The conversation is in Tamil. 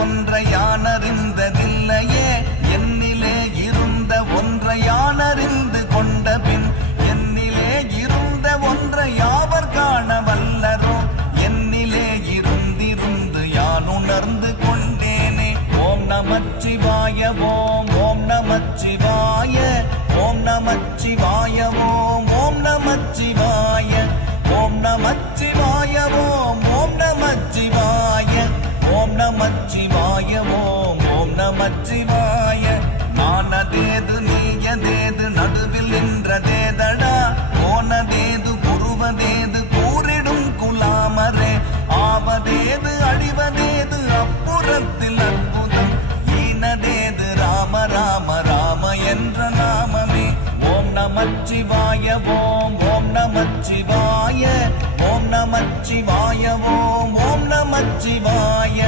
ஒன்றை யானறிந்ததில்லையே என்னிலே இருந்த ஒன்றை யானறிந்து கொண்ட பின் என்னிலே இருந்த ஒன்றை யாவர் காண வல்லரோ என்னிலே இருந்திருந்து யான் உணர்ந்து கொண்டேனே. ஓம் நமச்சிவாய ஓம் ஓம் நமச்சிவாய ஓம் நமச்சிவாய ஓம் ஓம் நமச்சிவாய ஓம் நமச்சிவாய ஓம் ஓம் நமச்சிவாய ஓம் நமச்சிவாய ஓம் ஓம் நமச்சிவாய. நானதேது நீயதேது நடுவில் நின்றதேதடா போனதேது புருவதேது கூறிடும் குலாமரே ஆவதேது அழிவதேது அப்புறத்தில் அற்புதம் ஈனதேது ராம ராம ராம என்ற நாமமே. ஓம் நமச்சிவாய ஓம் ஓம் நமச்சிவாய ஓம் நமச்சிவாய ஓம் ஓம் நமச்சிவாய